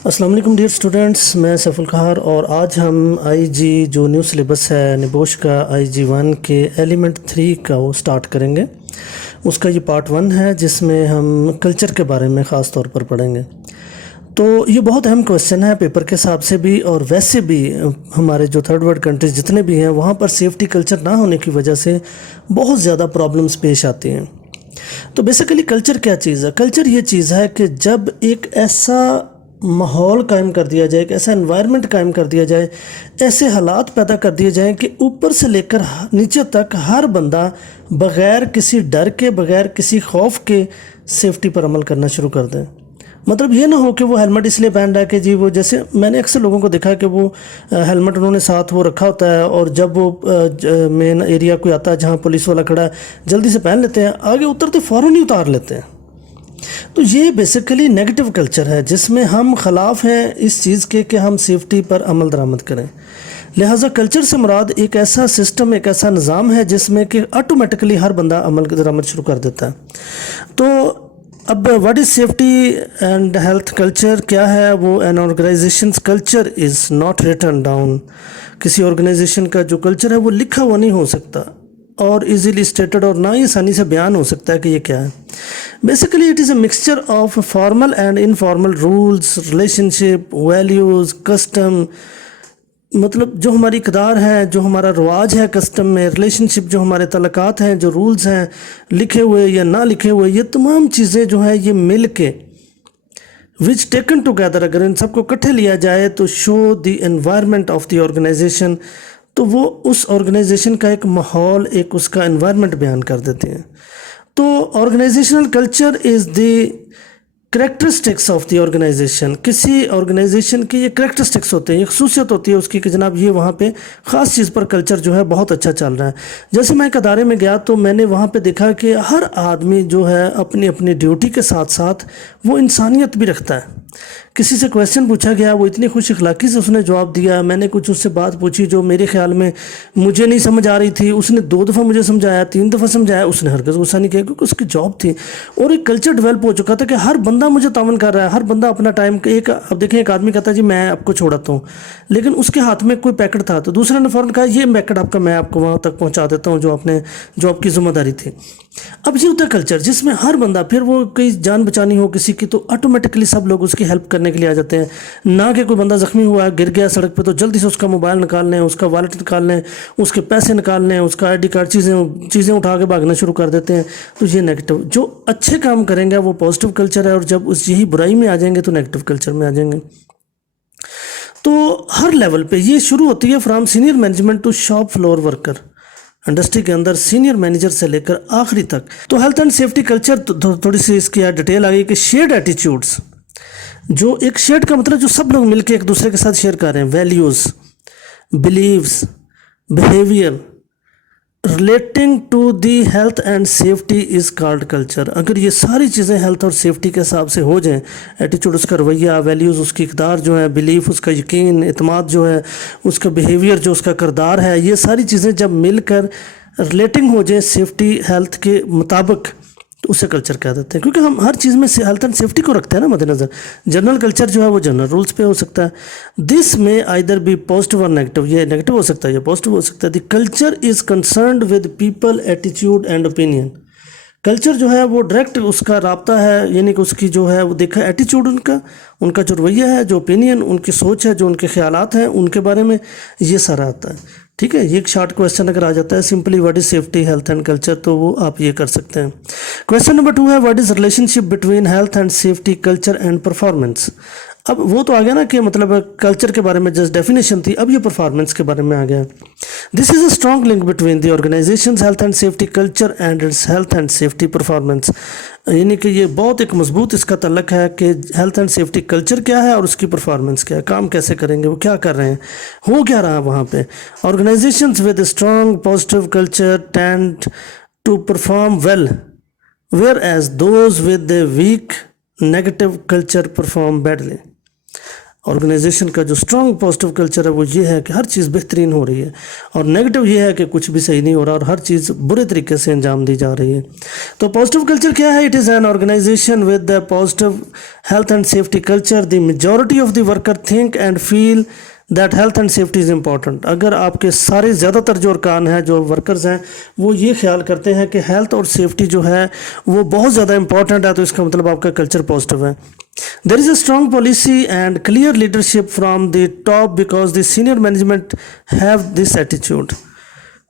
السلام علیکم dear students, میں سیف القہار اور آج ہم آئی جی جو نیو سلیبس ہے نبوش کا آئی جی 1 کے ایلیمنٹ 3 کا وہ سٹارٹ کریں گے۔ اس کا یہ پارٹ 1 ہے جس میں ہم کلچر کے بارے میں خاص طور پر پڑھیں گے۔ تو یہ بہت اہم کویسچن ہے پیپر کے حساب سے بھی، اور ویسے بھی ہمارے جو تھرڈ ورلڈ کنٹریز جتنے بھی ہیں وہاں پر سیفٹی کلچر نہ ہونے کی وجہ سے بہت زیادہ پرابلمز پیش آتی ہیں۔ تو بیسیکلی کلچر کیا چیز ہے؟ کلچر یہ چیز ہے کہ جب ایک ایسا ماحول قائم کر دیا جائے، ایک ایسا انوائرمنٹ قائم کر دیا جائے، ایسے حالات پیدا کر دیے جائیں کہ اوپر سے لے کر نیچے تک ہر بندہ بغیر کسی ڈر کے، بغیر کسی خوف کے سیفٹی پر عمل کرنا شروع کر دیں۔ مطلب یہ نہ ہو کہ وہ ہیلمٹ اس لیے پہن رہا ہے کہ جی وہ، جیسے میں نے اکثر لوگوں کو دیکھا کہ وہ ہیلمٹ انہوں نے ساتھ وہ رکھا ہوتا ہے، اور جب وہ مین ایریا کوئی آتا ہے جہاں پولیس والا کھڑا ہے جلدی سے پہن لیتے ہیں، آگے اترتے فوراً ہی اتار لیتے ہیں۔ تو یہ بیسیکلی نیگیٹو کلچر ہے جس میں ہم خلاف ہیں اس چیز کے کہ ہم سیفٹی پر عمل درآمد کریں۔ لہٰذا کلچر سے مراد ایک ایسا سسٹم، ایک ایسا نظام ہے جس میں کہ آٹومیٹکلی ہر بندہ عمل درآمد شروع کر دیتا ہے۔ تو اب what is safety and health culture کیا ہے؟ وہ an organisation's culture is not written down. کسی آرگنائزیشن کا جو کلچر ہے وہ لکھا ہوا نہیں ہو سکتا اور ایزیلی اسٹیٹڈ، اور نہ ہی آسانی سے بیان ہو سکتا ہے کہ یہ کیا ہے۔ Basically it is a mixture of formal and informal rules, relationship, values, custom, مطلب جو ہماری اقدار ہیں، جو ہمارا رواج ہے کسٹم میں، ریلیشن شپ جو ہمارے تعلقات ہیں، جو رولز ہیں لکھے ہوئے یا نہ لکھے ہوئے، یہ تمام چیزیں جو ہیں یہ مل کے وچ ٹیکن ٹوگیدر، اگر ان سب کو اکٹھے لیا جائے تو show the environment of the organization, تو وہ اس آرگنائزیشن کا ایک ماحول، ایک اس کا انوائرمنٹ بیان کر دیتے ہیں۔ تو organisational culture is the characteristics of the organisation. کسی آرگنائزیشن کی یہ کریکٹرسٹکس ہوتے ہیں، یہ خصوصیت ہوتی ہے اس کی کہ جناب یہ وہاں پہ خاص چیز پر کلچر جو ہے بہت اچھا چل رہا ہے۔ جیسے میں ایک ادارے میں گیا تو میں نے وہاں پہ دیکھا کہ ہر آدمی جو ہے اپنی اپنی ڈیوٹی کے ساتھ ساتھ وہ انسانیت بھی رکھتا ہے۔ کسی سے کویسچن پوچھا گیا، وہ اتنی خوش اخلاقی سے اس نے جواب دیا۔ میں نے کچھ اس سے بات پوچھی جو میرے خیال میں مجھے نہیں سمجھ آ رہی تھی، اس نے 2 دفعہ مجھے سمجھایا، 3 دفعہ سمجھایا، اس نے ہرگز غصہ نہیں کیا کیونکہ اس کی جاب تھی، اور ایک کلچر ڈیولپ ہو چکا تھا کہ ہر بندہ مجھے تعاون کر رہا ہے، ہر بندہ اپنا ٹائم ایک، اب دیکھیں ایک آدمی کہتا ہے جی میں آپ کو چھوڑاتا ہوں، لیکن اس کے ہاتھ میں کوئی پیکٹ تھا تو دوسرے نے فوراً کہا یہ پیکٹ آپ کا میں آپ کو وہاں تک پہنچا دیتا ہوں جو آپ کی ذمہ داری تھی۔ اب یہ ہوتا ہے کلچر جس میں ہر بندہ، پھر وہ کوئی جان بچانی ہو کسی کی تو آٹومیٹکلی سب لوگ اس کی ہیلپ کرنے کے لیے آ جاتے ہیں، نہ کہ کوئی بندہ زخمی ہوا ہے، گر گیا سڑک پہ تو جلدی سے اس کا موبائل نکال لیں، اس کا والیٹ نکال لیں، اس کے پیسے نکال لیں، اس کا آئی ڈی کارڈ، چیزیں اٹھا کے بھاگنا شروع کر دیتے ہیں۔ تو یہ نیگیٹو، جو اچھے کام کریں گے وہ پازیٹیو کلچر ہے، اور جب اس یہی برائی میں آ جائیں گے تو نیگیٹو کلچر میں آ جائیں گے۔ تو ہر لیول پہ یہ شروع ہوتی ہے from senior management to shop floor worker, industry کے اندر سینئر مینیجر سے لے کر آخری تک۔ تو ہیلتھ اینڈ سیفٹی کلچر تھوڑی سی اس کی ڈیٹیل آ گئی کہ شیئرڈ ایٹیچیوڈز، جو ایک شیئرڈ کا مطلب جو سب لوگ مل کے ایک دوسرے کے ساتھ شیئر کر رہے ہیں، values, beliefs, behaviour relating to the health and safety is called culture. اگر یہ ساری چیزیں ہیلتھ اور سیفٹی کے حساب سے ہو جائیں، ایٹیچیوڈ اس کا رویہ، ویلیوز اس کی اقدار جو ہے، بلیف اس کا یقین، اعتماد جو ہے، اس کا بیہیویئر جو اس کا کردار ہے، یہ ساری چیزیں جب مل کر ریلیٹنگ ہو جائیں سیفٹی ہیلتھ کے مطابق تو اسے کلچر کہہ دیتے ہیں، کیونکہ ہم ہر چیز میں ہیلتھ اینڈ سیفٹی کو رکھتے ہیں نا مد نظر۔ جنرل کلچر جو ہے وہ جنرل رولز پہ ہو سکتا ہے، دس میں either be positive or negative, یہ نیگیٹو ہو سکتا ہے یا پازیٹیو ہو سکتا ہے۔ The culture is concerned with people ایٹیچیوڈ اینڈ اوپینین۔ کلچر جو ہے وہ ڈائریکٹ اس کا رابطہ ہے، یعنی کہ اس کی جو ہے وہ دیکھا ایٹیچیوڈ ان کا جو رویہ ہے، جو اوپینین ان کی سوچ ہے، جو ان کے خیالات ہیں ان کے بارے میں، یہ سارا آتا ہے۔ ٹھیک ہے، یہ ایک شارٹ کویسچن اگر آ جاتا ہے simply what is safety health and culture, تو وہ آپ یہ کر سکتے ہیں۔ کویسچن نمبر 2 ہے what is relation ship between health and safety culture and performance. اب وہ تو آ گیا نا کہ مطلب کلچر کے بارے میں جسٹ ڈیفینیشن تھی، اب یہ پرفارمنس کے بارے میں آ گیا۔ This is a strong link between the organization's health and safety culture and its health and safety performance, یعنی کہ یہ بہت ایک مضبوط اس کا تعلق ہے کہ ہیلتھ اینڈ سیفٹی کلچر کیا ہے اور اس کی پرفارمنس کیا ہے، کام کیسے کریں گے، وہ کیا کر رہے ہیں، ہو کیا رہا وہاں پہ۔ Organisations with a strong positive culture tend to perform well, whereas those with a weak negative culture perform badly۔ آرگنائزیشن کا جو اسٹرانگ پازیٹیو کلچر ہے وہ یہ ہے کہ ہر چیز بہترین ہو رہی ہے، اور نیگیٹو یہ ہے کہ کچھ بھی صحیح نہیں ہو رہا اور ہر چیز برے طریقے سے انجام دی جا رہی ہے۔ تو پازیٹیو کلچر کیا ہے؟ It is an organization with the positive health and safety culture, the majority of the worker think and feel that health and safety is important. اگر آپ کے سارے زیادہ تر جو ارکان ہیں، جو ورکرز ہیں، وہ یہ خیال کرتے ہیں کہ ہیلتھ اور سیفٹی جو ہے وہ بہت زیادہ امپورٹنٹ ہے، تو اس کا مطلب آپ کا کلچر پازیٹیو ہے۔ There is a strong policy and clear leadership from the top because the senior management have this attitude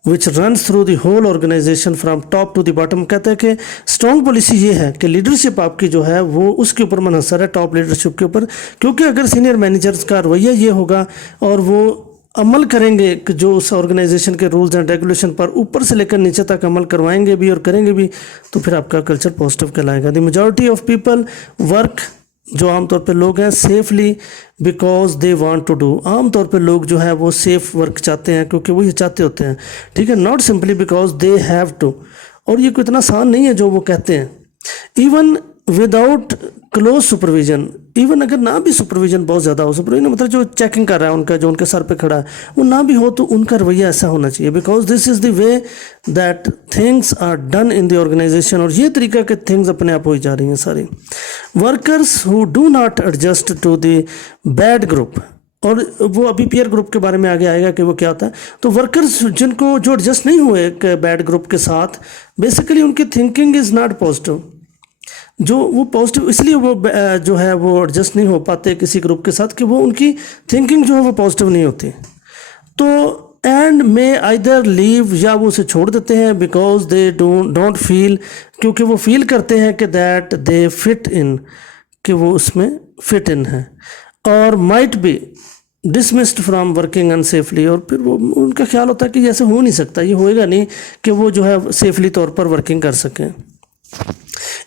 which runs through the whole organization from top to the bottom۔ کہتے ہیں کہ strong policy یہ ہے کہ leadership آپ کی جو ہے وہ اس کے اوپر منحصر ہے، ٹاپ لیڈرشپ کے اوپر، کیونکہ اگر سینئر مینیجرز کا رویہ یہ ہوگا اور وہ عمل کریں گے کہ جو اس آرگنائزیشن کے رولز اینڈ ریگولیشن پر اوپر سے لے کر نیچے تک عمل کروائیں گے بھی اور کریں گے بھی، تو پھر آپ کا کلچر پازیٹیو کہلائے گا۔ The majority of people work, جو عام طور پہ لوگ ہیں، safely because they want to do, عام طور پہ لوگ جو ہے وہ سیف ورک چاہتے ہیں کیونکہ وہ یہ چاہتے ہوتے ہیں، ٹھیک ہے، not simply because they have to, اور یہ کوئی اتنا آسان نہیں ہے جو وہ کہتے ہیں۔ Even without close supervision, even اگر نہ بھی سپرویژن بہت زیادہ ہو، سپرویژن مطلب جو چیکنگ کر رہا ہے ان کا، جو ان کے سر پہ کھڑا ہے، وہ نہ بھی ہو تو ان کا رویہ ایسا ہونا چاہیے، because this is the way that things are done in the organisation, اور یہ طریقہ کہ تھنگس اپنے آپ ہوئی جا رہی ہیں ساری۔ Workers who do not adjust to the bad group, اور وہ ابھی پیئر گروپ کے بارے میں آگے آئے گا کہ وہ کیا ہوتا ہے۔ تو ورکرز جن کو جو ایڈجسٹ نہیں ہوئے ایک بیڈ گروپ کے ساتھ، بیسیکلی ان کی تھنکنگ از ناٹ پازیٹیو، جو وہ پازیٹیو اس لیے وہ جو ہے وہ ایڈجسٹ نہیں ہو پاتے کسی گروپ کے ساتھ کہ وہ ان کی تھنکنگ جو ہے وہ پازیٹیو نہیں ہوتی، تو اینڈ میں آئدر لیو، یا وہ اسے چھوڑ دیتے ہیں، بیکاز دے ڈونٹ فیل، کیونکہ وہ فیل کرتے ہیں کہ دیٹ دے فٹ ان، کہ وہ اس میں فٹ ان ہے، اور might be dismissed from working in safely, اور پھر وہ ان کا خیال ہوتا ہے کہ یہ ایسے ہو نہیں سکتا، یہ ہوئے گا نہیں کہ وہ جو ہے سیفلی طور پر ورکنگ کر سکیں۔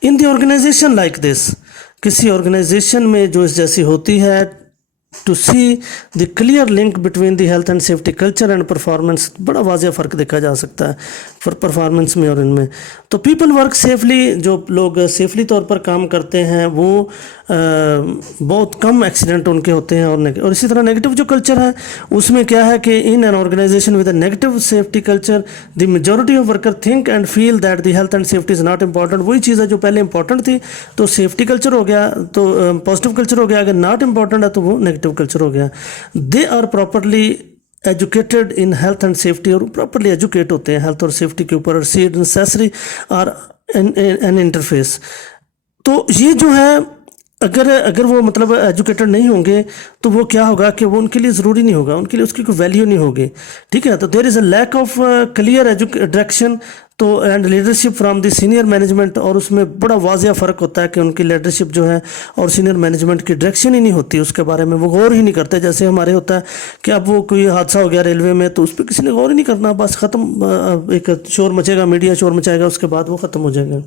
ان دی آرگنائزیشن لائک دس، کسی آرگنائزیشن میں جو اس جیسی ہوتی ہے، to see the clear link between the health and safety culture and performance, بڑا واضح فرق دیکھا جا سکتا ہے پرفارمنس میں اور ان میں۔ تو پیپل ورک سیفلی، جو لوگ سیفلی طور پر کام کرتے ہیں وہ بہت کم ایکسیڈنٹ ان کے ہوتے ہیں، اور اسی طرح نیگیٹو جو کلچر ہے اس میں کیا ہے کہ in an organization with a negative safety culture the majority of worker think and feel that the health and safety is not important, وہی چیز ہے جو پہلے امپورٹنٹ تھی تو سیفٹی کلچر ہو گیا، تو پازیٹیو کلچر ہو گیا، اگر ناٹ امپورٹنٹ ہے تو وہ نیگیٹو کلچر ہو گیا۔ They are properly educated in health and safety, اور پراپرلی ایجوکیٹ ہوتے ہیں ہیلتھ اور سیفٹی کے اوپر، اور see necessary are an interface. تو یہ جو ہے اگر وہ مطلب ایجوکیٹڈ نہیں ہوں گے تو وہ کیا ہوگا کہ وہ ان کے لیے ضروری نہیں ہوگا، ان کے لیے اس کی کوئی ویلیو نہیں ہوگی، ٹھیک ہے۔ تو there is a lack of clear direction تو and leadership from the senior management, اور اس میں بڑا واضح فرق ہوتا ہے کہ ان کی لیڈرشپ جو ہے اور سینئر مینجمنٹ کی ڈائریکشن ہی نہیں ہوتی، اس کے بارے میں وہ غور ہی نہیں کرتے، جیسے ہمارے ہوتا ہے کہ اب وہ کوئی حادثہ ہو گیا ریلوے میں تو اس پہ کسی نے غور ہی نہیں کرنا، بس ختم، ایک شور مچے گا، میڈیا شور مچائے گا، اس کے بعد وہ ختم ہو جائے گا۔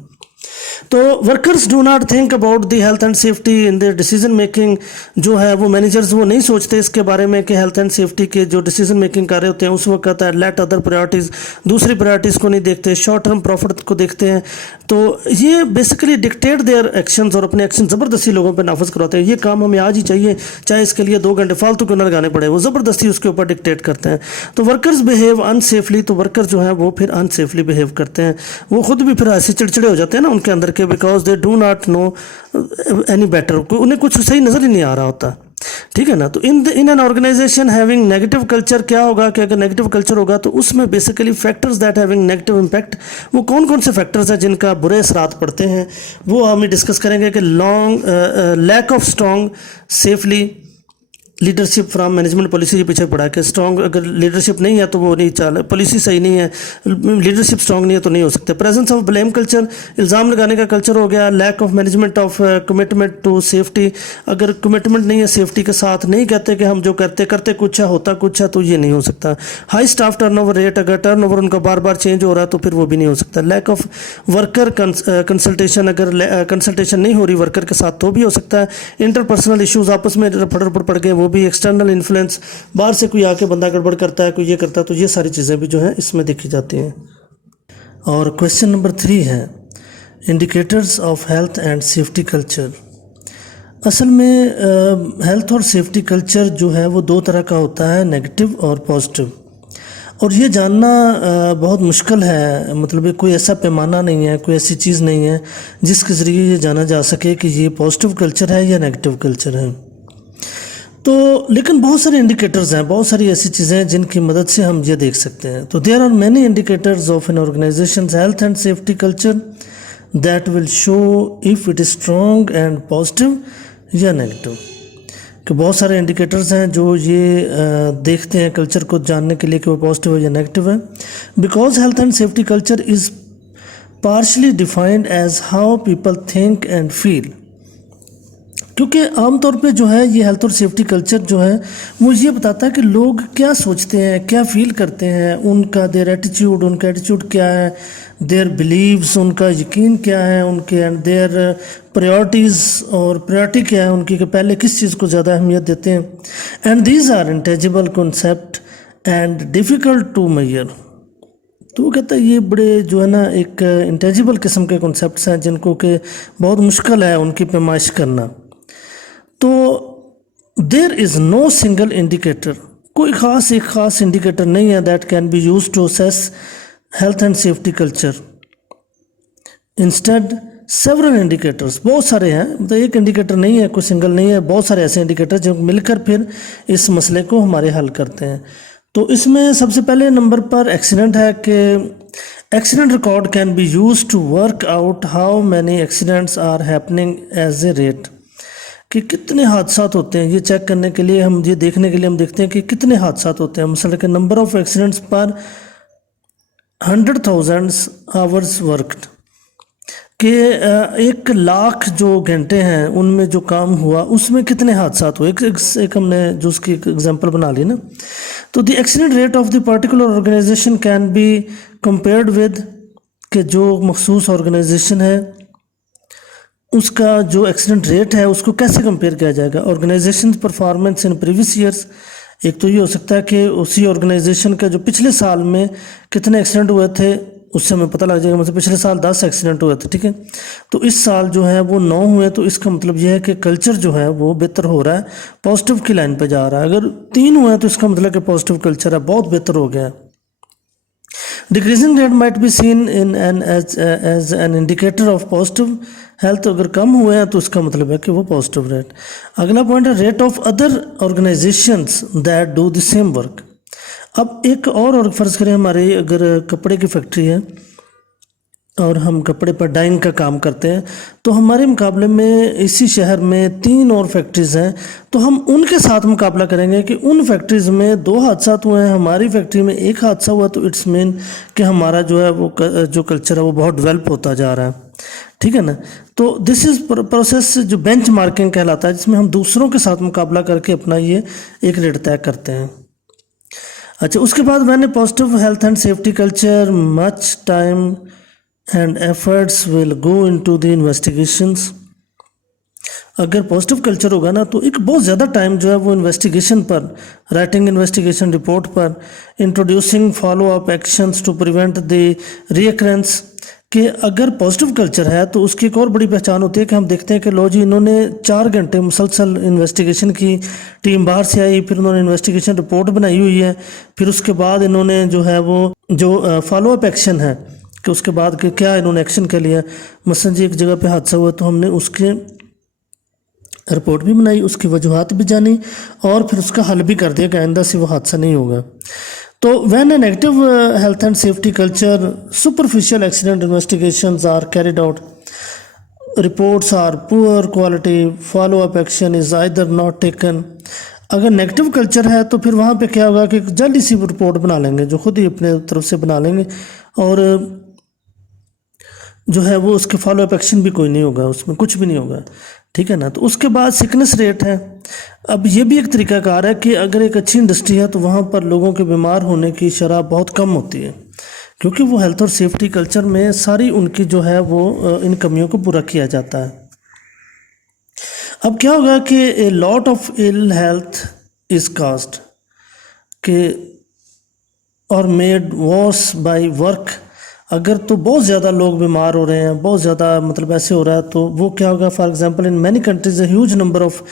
تو workers do not think about the health and safety in their decision making, جو ہے وہ مینیجرز وہ نہیں سوچتے اس کے بارے میں کہ ہیلتھ اینڈ سیفٹی کے جو ڈیسیزن میکنگ کر رہے ہوتے ہیں اس وقت لیٹ ادر پرائرٹیز، دوسری پرائرٹیز کو نہیں دیکھتے، شارٹ ٹرم پروفٹ کو دیکھتے ہیں، تو یہ بیسیکلی ڈکٹیٹ دیئر ایکشنز، اور اپنے ایکشن زبردستی لوگوں پہ نافذ کرواتے ہیں، یہ کام ہمیں آج ہی چاہیے، چاہے اس کے لیے 2 گھنٹے فالتو کیوں نہ لگانے پڑے، وہ زبردستی اس کے اوپر ڈکٹیٹ کرتے ہیں۔ تو ورکرز بہیو ان سیفلی، تو ورکر جو ہیں وہ پھر ان سیفلی بہیو کرتے ہیں، وہ خود بھی پھر ایسے چڑچڑے ہو جاتے ہیں نا ان کے اندر کے، because they do not know any better, انہیں کچھ صحیح نظر ہی نہیں آ رہا ہوتا، ٹھیک ہے نا۔ تو in an organization having negative culture کیا ہوگا کہ اگر نیگیٹو کلچر ہوگا تو اس میں basically factors that having negative impact, وہ کون کون سے فیکٹرز ہیں جن کا برے اثرات پڑتے ہیں، وہ ہم ڈسکس کریں گے کہ lack of strong safely leadership from management policy, یہ پیچھے پڑا ہے کہ اسٹرانگ اگر لیڈرشپ نہیں ہے تو وہ نہیں چل، پالیسی صحیح نہیں ہے، لیڈرشپ اسٹرانگ نہیں ہے تو نہیں ہو سکتے۔ پریزنس آف بلیم کلچر، الزام لگانے کا کلچر ہو گیا۔ Lack of management of commitment to safety, اگر کمٹمنٹ نہیں ہے سیفٹی کے ساتھ، نہیں کہتے کہ ہم جو کرتے کچھ ہے ہوتا کچھ ہے، تو یہ نہیں ہو سکتا۔ High staff turn over rate, اگر ٹرن اوور ان کا بار بار چینج ہو رہا ہے تو پھر وہ بھی نہیں ہو سکتا۔ لیک آف ورکر کنسلٹیشن، اگر کنسلٹیشن نہیں ہو رہی ورکر کے ساتھ تو بھی ہو سکتا ہے۔ انٹر پرسنل ایشوز، آپس میں رپڑ پڑ گئے، وہ بھی ایکسٹرنل انفلوئنس، باہر سے کوئی آ کے بندہ گڑبڑ کرتا ہے، کوئی یہ کرتا ہے، تو یہ ساری چیزیں بھی جو ہیں اس میں دیکھی جاتی ہیں۔ اور کویشچن نمبر 3 ہے indicators of health and safety culture. اصل میں ہیلتھ اور سیفٹی کلچر جو ہے وہ دو طرح کا ہوتا ہے، نگیٹو اور پازیٹیو، اور یہ جاننا بہت مشکل ہے، مطلب کوئی ایسا پیمانہ نہیں ہے، کوئی ایسی چیز نہیں ہے جس کے ذریعے یہ جانا جا سکے کہ یہ پازیٹیو کلچر ہے یا نیگیٹو کلچر ہے۔ تو لیکن بہت سارے انڈیکیٹرز ہیں، بہت ساری ایسی چیزیں ہیں جن کی مدد سے ہم یہ دیکھ سکتے ہیں۔ تو there are many indicators of an organizations health and safety culture that will show if it is strong and positive یا نیگیٹو، کہ بہت سارے انڈیکیٹرز ہیں جو یہ دیکھتے ہیں کلچر کو جاننے کے لیے کہ وہ پازیٹیو ہے یا نیگیٹو ہے۔ Because health and safety culture is partially defined as how people think and feel, کیونکہ عام طور پہ جو ہے یہ ہیلتھ اور سیفٹی کلچر جو ہے وہ یہ بتاتا ہے کہ لوگ کیا سوچتے ہیں، کیا فیل کرتے ہیں، ان کا دیر ایٹیٹیوڈ، ان کا ایٹیٹیوڈ کیا ہے، دیر بلیوز، ان کا یقین کیا ہے، ان کے دیر پریورٹیز اور پریورٹی کیا ہے ان کی، کہ پہلے کس چیز کو زیادہ اہمیت دیتے ہیں۔ And these are intangible concept and difficult to measure. تو وہ کہتا ہے یہ بڑے جو ہے نا ایک انٹیجیبل قسم کے کنسیپٹس ہیں جن کو کہ بہت مشکل ہے ان کی پیمائش کرنا۔ تو there is no single indicator, کوئی ایک خاص انڈیکیٹر نہیں ہے that can be use to assess health and safety culture. Instead several indicators, بہت سارے ہیں، مطلب ایک انڈیکیٹر نہیں ہے، کوئی سنگل نہیں ہے، بہت سارے ایسے انڈیکیٹر جو مل کر پھر اس مسئلے کو ہمارے حل کرتے ہیں۔ تو اس میں سب سے پہلے نمبر پر ایکسیڈنٹ ہے کہ accident record can be use to work out how many accidents are happening as a rate, کہ کتنے حادثات ہوتے ہیں، یہ چیک کرنے کے لیے ہم، یہ دیکھنے کے لیے ہم دیکھتے ہیں کہ کتنے حادثات ہوتے ہیں۔ مثلا کہ number of accidents per 100,000 hours worked, کہ 1,00,000 جو گھنٹے ہیں ان میں جو کام ہوا اس میں کتنے حادثات ہوئے، ایک ہم نے جو اس کی ایک ایگزامپل بنا لی نا۔ تو the accident rate of the particular organization can be compared with, کہ جو مخصوص آرگنائزیشن ہے اس کا جو ایکسیڈنٹ ریٹ ہے اس کو کیسے کمپیئر کیا جائے گا، organization performance in previous years. ایک تو یہ ہو سکتا ہے کہ اسی آرگنائزیشن کا جو پچھلے سال میں کتنے ایکسیڈنٹ ہوئے تھے اس سے ہمیں پتہ لگ جائے گا، مطلب پچھلے سال 10 ایکسیڈنٹ ہوئے تھے، ٹھیک ہے، تو اس سال جو ہے وہ 9 ہوئے، تو اس کا مطلب یہ ہے کہ کلچر جو ہے وہ بہتر ہو رہا ہے، پازیٹیو کی لائن پہ جا رہا ہے۔ اگر 3 ہوئے ہیں تو اس کا مطلب کہ پازیٹیو کلچر ہے، بہت بہتر ہو گیا ہے۔ Decreasing rate might be seen as an indicator of positive health, اگر کم ہوئے ہیں تو اس کا مطلب ہے کہ وہ پازیٹیو ریٹ۔ اگلا پوائنٹ ہے rate of other organizations that do the same work. اب ایک اور فرض کریں ہمارے اگر کپڑے کی فیکٹری ہے اور ہم کپڑے پر ڈائنگ کا کام کرتے ہیں، تو ہمارے مقابلے میں اسی شہر میں 3 اور فیکٹریز ہیں، تو ہم ان کے ساتھ مقابلہ کریں گے کہ ان فیکٹریز میں 2 حادثات ہوئے ہیں، ہماری فیکٹری میں 1 حادثہ ہوا، تو اٹس مین کہ ہمارا جو ہے وہ جو کلچر ہے وہ بہت ڈیولپ ہوتا جا رہا ہے، ٹھیک ہے نا۔ تو دس از پروسیس جو بینچ مارکنگ کہلاتا ہے، جس میں ہم دوسروں کے ساتھ مقابلہ کر کے اپنا یہ ایک ریٹ طے کرتے ہیں۔ اچھا، اس کے بعد میں نے positive health and safety culture much time and efforts will go into the investigations. اگر پازیٹیو کلچر ہوگا نا تو ایک بہت زیادہ ٹائم جو ہے وہ انویسٹیگیشن پر، رائٹنگ انویسٹیگیشن رپورٹ پر، introducing follow up actions to prevent the recurrence, کہ اگر پازیٹیو کلچر ہے تو اس کی ایک اور بڑی پہچان ہوتی ہے کہ ہم دیکھتے ہیں کہ لو جی انہوں نے 4 گھنٹے مسلسل انویسٹیگیشن کی، ٹیم باہر سے آئی، پھر انہوں نے انویسٹیگیشن رپورٹ بنائی ہوئی ہے، پھر اس کے بعد انہوں نے جو ہے وہ جو فالو اپ ایکشن ہے کہ اس کے بعد کہ کیا انہوں نے ایکشن کیا لیا، مثلا جی ایک جگہ پہ حادثہ ہوا تو ہم نے اس کے رپورٹ بھی بنائی، اس کی وجوہات بھی جانی، اور پھر اس کا حل بھی کر دیا کہ آئندہ سے وہ حادثہ نہیں ہوگا۔ تو when a negative health and safety culture superficial accident investigations are carried out, reports are poor quality, follow up action is either not taken. اگر نیگیٹو کلچر ہے تو پھر وہاں پہ کیا ہوگا کہ جلدی سی رپورٹ بنا لیں گے، جو خود ہی اپنے طرف سے بنا لیں گے، اور جو ہے وہ اس کے فالو اپ ایکشن بھی کوئی نہیں ہوگا، اس میں کچھ بھی نہیں ہوگا، ٹھیک ہے نا۔ تو اس کے بعد سکنس ریٹ ہے۔ اب یہ بھی ایک طریقہ کار ہے کہ اگر ایک اچھی انڈسٹری ہے تو وہاں پر لوگوں کے بیمار ہونے کی شرح بہت کم ہوتی ہے، کیونکہ وہ ہیلتھ اور سیفٹی کلچر میں ساری ان کی جو ہے وہ ان کمیوں کو پورا کیا جاتا ہے۔ اب کیا ہوگا کہ a lot of ill health is caused, کہ اور میڈ ورس بائی ورک اگر تو بہت زیادہ لوگ بیمار ہو رہے ہیں، بہت زیادہ مطلب ایسے ہو رہا ہے، تو وہ کیا ہوگا؟ For example in many countries a huge number of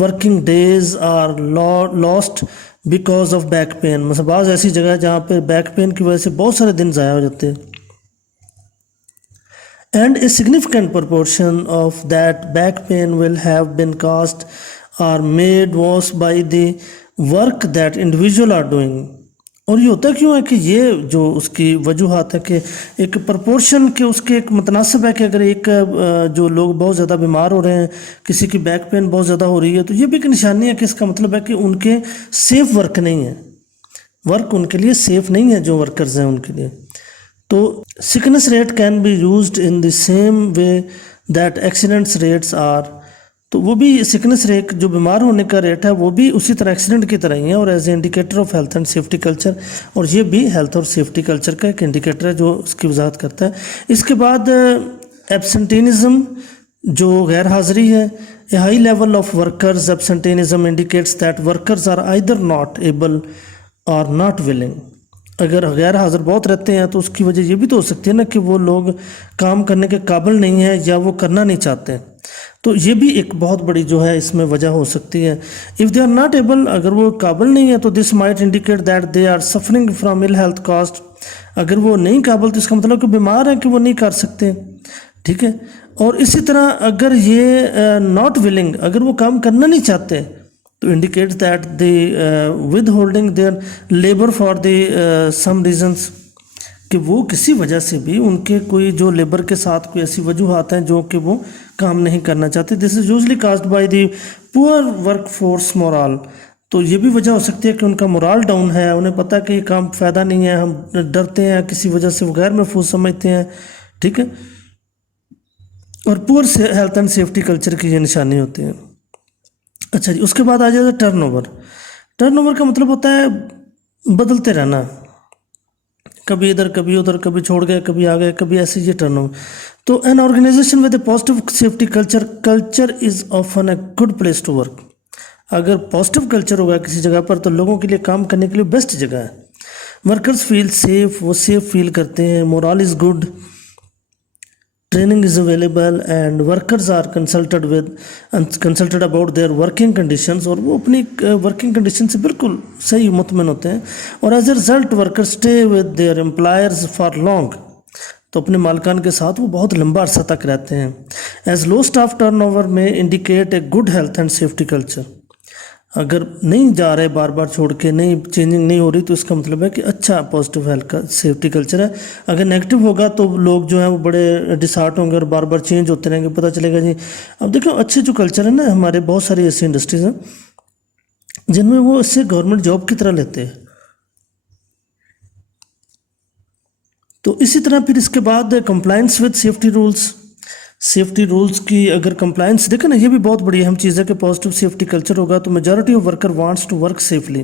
working days are lost because of back pain. مثلا بعض ایسی جگہ ہے جہاں پہ بیک پین کی وجہ سے بہت سارے دن ضائع ہو جاتے ہیں. And a significant proportion of that back pain will have been caused or made worse by the work that individual are doing. اور یہ ہوتا کیوں ہے کہ یہ جو اس کی وجوہات ہے کہ ایک پرپورشن کے اس کے ایک متناسب ہے کہ اگر ایک جو لوگ بہت زیادہ بیمار ہو رہے ہیں، کسی کی بیک پین بہت زیادہ ہو رہی ہے، تو یہ بھی ایک نشانی ہے کہ اس کا مطلب ہے کہ ان کے سیف ورک نہیں ہے، ورک ان کے لیے سیف نہیں ہے جو ورکرز ہیں ان کے لیے. تو sickness rate can be used in the same way that accidents rates are. تو وہ بھی سکنس ریٹ جو بیمار ہونے کا ریٹ ہے وہ بھی اسی طرح ایکسیڈنٹ کی طرح ہی ہے، اور as a indicator of health and safety culture. اور یہ بھی ہیلتھ اور سیفٹی کلچر کا ایک انڈیکیٹر ہے جو اس کی وضاحت کرتا ہے. اس کے بعد ایبسنٹینزم جو غیر حاضری ہے. A high level of workers absenteeism indicates that workers are either not able or not willing. اگر غیر حاضر بہت رہتے ہیں تو اس کی وجہ یہ بھی تو ہو سکتی ہے نا کہ وہ لوگ کام کرنے کے قابل نہیں ہیں یا وہ کرنا نہیں چاہتے. تو یہ بھی ایک بہت بڑی جو ہے اس میں وجہ ہو سکتی ہے. If they are not able, اگر وہ قابل نہیں ہے تو this might indicate that they are suffering from ill health cost. اگر وہ نہیں قابل تو اس کا مطلب کہ بیمار ہیں کہ وہ نہیں کر سکتے. ٹھیک ہے. اور اسی طرح اگر یہ ناٹ ولنگ، اگر وہ کام کرنا نہیں چاہتے تو indicate that the withholding their labour for the some reasons, کہ وہ کسی وجہ سے بھی ان کے کوئی جو لیبر کے ساتھ کوئی ایسی وجوہات ہیں جو کہ وہ کام نہیں کرنا چاہتے. This is usually caused by the poor work force morale. تو یہ بھی وجہ ہو سکتی ہے کہ ان کا مورال ڈاؤن ہے، انہیں پتہ ہے کہ یہ کام فائدہ نہیں ہے، ہم ڈرتے ہیں کسی وجہ سے، وہ غیر محفوظ سمجھتے ہیں. ٹھیک ہے. اور پور ہیلتھ اینڈ سیفٹی کلچر کی یہ نشانی ہوتی ہے. اچھا جی، اس کے بعد آ جائے ٹرن اوور. ٹرن اوور کا مطلب ہوتا ہے بدلتے رہنا، کبھی ادھر کبھی ادھر، کبھی چھوڑ گئے کبھی آ گئے، کبھی ایسے یہ ٹرن اوور. تو an organization with a positive safety culture is often a good place to work. اگر پازیٹیو کلچر ہوگا کسی جگہ پر تو لوگوں کے لیے کام کرنے کے لیے بیسٹ جگہ ہے. ورکرز فیل سیف، وہ سیف فیل کرتے ہیں. Morale is good, training is available and workers are consulted about their working conditions. اور وہ اپنی ورکنگ کنڈیشن سے بالکل صحیح مطمئن ہوتے ہیں. اور as a result worker stay with their employers for long. تو اپنے مالکان کے ساتھ وہ بہت لمبا عرصہ تک رہتے ہیں. ایز لو اسٹاف ٹرن اوور میں indicate a good health and safety culture. اگر نہیں جا رہے بار بار چھوڑ کے، نہیں چینجنگ نہیں ہو رہی، تو اس کا مطلب ہے کہ اچھا پازیٹیو ہیلتھ کا سیفٹی کلچر ہے. اگر نیگیٹو ہوگا تو لوگ جو ہیں وہ بڑے ڈسہارٹ ہوں گے اور بار بار چینج ہوتے رہیں گے. پتہ چلے گا جی اب دیکھو اچھے جو کلچر ہے نا، ہمارے بہت ساری ایسی انڈسٹریز ہیں جن میں وہ اس سے گورنمنٹ جاب کی طرح لیتے ہیں. تو اسی طرح پھر اس کے بعد compliance with safety rules. Safety rules کی اگر کمپلائنس دیکھیں نا، یہ بھی بہت بڑی اہم چیز ہے کہ پازیٹیو سیفٹی کلچر ہوگا تو majority of worker wants to work safely.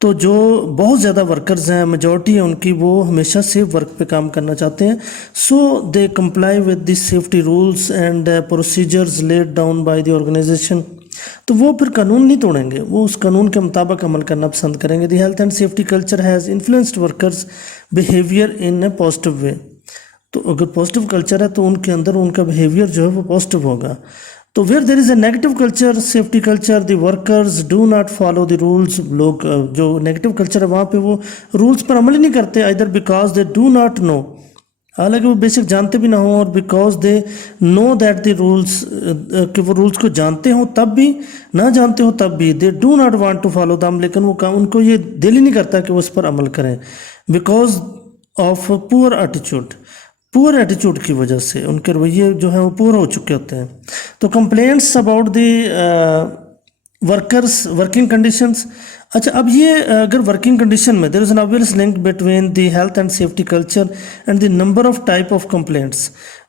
تو جو بہت زیادہ ورکرز ہیں، میجورٹی ہے ان کی، وہ ہمیشہ سیف ورک پہ کام کرنا چاہتے ہیں. So they comply with the safety rules and procedures laid down by the organization. تو وہ پھر قانون نہیں توڑیں گے، وہ اس قانون کے مطابق عمل کرنا پسند کریں گے. The health and safety culture has influenced workers behaviour in a positive way. تو اگر پازیٹیو کلچر ہے تو ان کے اندر ان کا بیہیویئر جو ہے وہ پازیٹیو ہوگا. تو where there is a negative culture safety culture the workers do not follow the rules. لوگ جو نیگیٹو کلچر ہے وہاں پہ وہ رولز پر عمل ہی نہیں کرتے، either because they do not know, حالانکہ وہ بیشک جانتے بھی نہ ہوں، اور because they know that the rules, کہ وہ رولز کو جانتے ہوں تب بھی، نہ جانتے ہوں تب بھی. They do not want to follow them, لیکن وہ ان کو یہ دل ہی نہیں کرتا کہ وہ اس پر عمل کریں. بیکاز آف پور ایٹیچیوڈ، پور ایٹیچیوڈ کی وجہ سے ان کے رویے جو ہیں وہ پور ہو چکے ہوتے ہیں. تو complaints about the workers working conditions. اچھا، اب یہ اگر ورکنگ کنڈیشن میں there is an obvious link between the health and safety culture and the number of type of complaints.